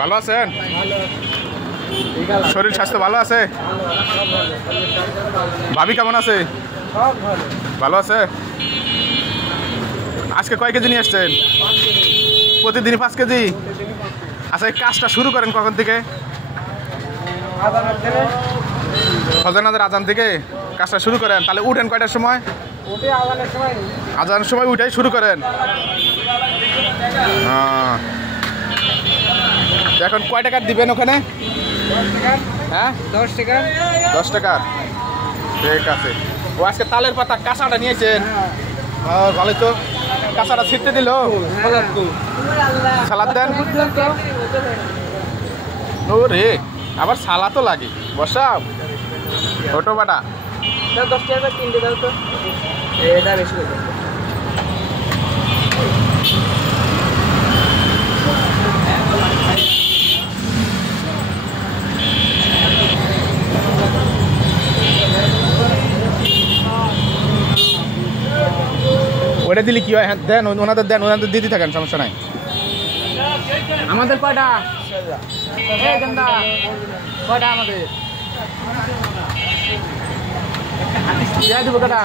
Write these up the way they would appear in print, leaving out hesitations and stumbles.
ভালো আছেন? শরীর স্বাস্থ্য ভালো আছে? ভাবি কেমন আছে? ভালো আছে। আজকে কয় কেজি নিয়ে আসছেন? প্রতিদিন 5 কেজি। আচ্ছা, এই কাজটা শুরু করেন কখন থেকে? ফজর আজান থেকে কাজটা শুরু করেন। তাহলে উঠেন কয়টার সময়? আজানের সময় উঠাই শুরু করেন। এখন কয় টাকা দিবেন ওখানে? হ্যাঁ, 10 টাকা। 10 টাকা, ঠিক আছে। ও আজকে তালের পাতা কাঁচাটা নিয়েছেন? ভালো তো। কাঁচাটা ছিটতে দিল। সালাদ দেন। ও রে, আবার সালাদও লাগে। বসাও ছোটো বাটা। 10 টাকা 3টে দাও তো। এটা বেশি করে ওটা দিলে কি হয়? হ্যাঁ দেন, ওনাদের দেন, ওনাদের দিতে থাকেন, সমস্যা নাই। আমাদের কয়টা? কয়টা আমাদের দিব কটা?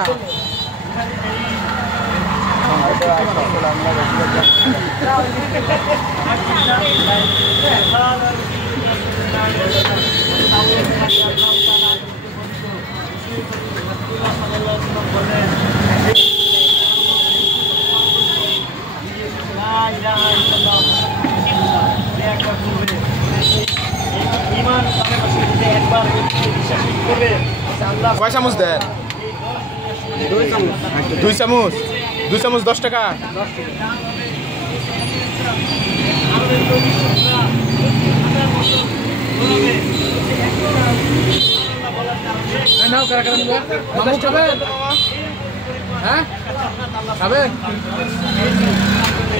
কয় চামচ দেন? 2 চামচ। 2 চামচ 10 টাকা। হ্যাঁ খাবেন?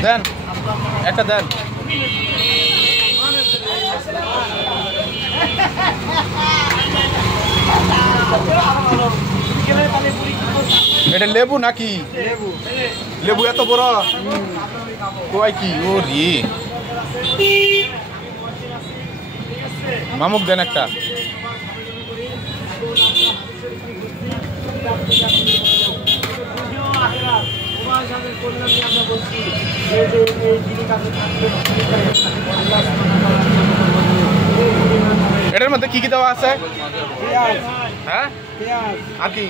দেন একটা দেন। এটা লেবু নাকি? লেবু এত বড় কয় কি? ও রে, মামুক দেন একটা। এটার মধ্যে কি কি দেওয়া আছে? হ্যাঁ, আর কি?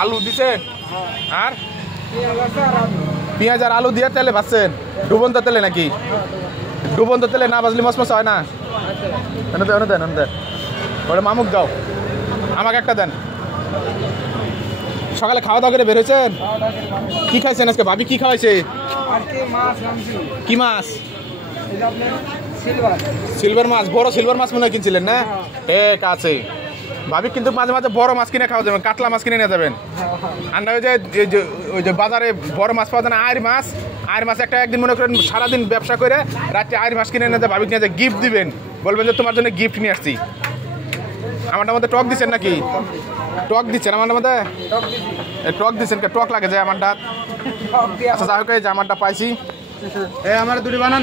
আলু দিছেন? আর পেঁয়াজ আর আলু দিয়ে তেলে ভাজছেন? ডুবন্ত তেলে নাকি? ডুবন্ত তেলে না ভাজলে মশমশা হয় না? দেন ওটা মামুক দাও, আমাকে একটা দেন। সকালে খাওয়া দাওয়া করে বের হয়েছেন? কি খাইছেন আজকে? ভাবি কি খাওয়াইছে? কি মাছ? সিলভার মাছ। বড় সিলভার মাছ মনে হয় কিনছিলেন না? ঠিক আছে। ভাবি কিন্তু মাঝে মাঝে বড় মাছ কিনে খাওয়া যাবেন, কাতলা মাছ কিনে নিয়ে যাবেন। আন্ডা ওই যে বাজারে বড় মাছ পাওয়া যায় না, আইর মাছ। আইর মাছ একটা একদিন মনে করেন সারাদিন ব্যবসা করে রাত্রে আইর মাছ কিনে নিয়ে যায়, ভাবি কিনে যায়, গিফট দিবেন, বলবেন যে তোমার জন্য গিফট নিয়ে আসছি। আমারটার মধ্যে টক দিচ্ছেন নাকি? টক দিচ্ছেন আমারটার মধ্যে? টক দিচ্ছেন, টক লাগে যায় আমারটা। আচ্ছা যাই হোক, এই যে আমারটা পাইছি। আমার দুটি বানান।